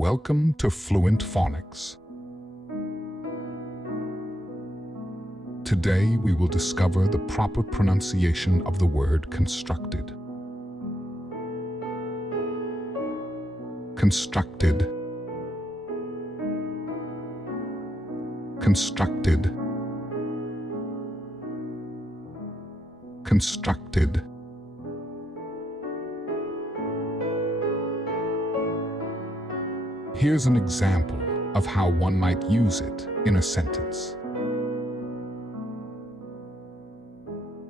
Welcome to Fluent Phonics. Today we will discover the proper pronunciation of the word constructed. Constructed. Constructed. Constructed. Here's an example of how one might use it in a sentence.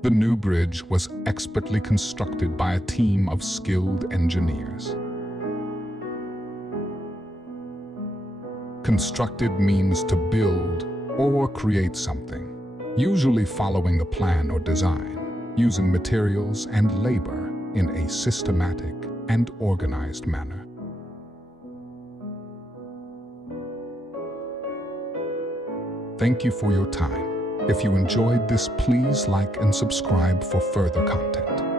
The new bridge was expertly constructed by a team of skilled engineers. Constructed means to build or create something, usually following a plan or design, using materials and labor in a systematic and organized manner. Thank you for your time. If you enjoyed this, please like and subscribe for further content.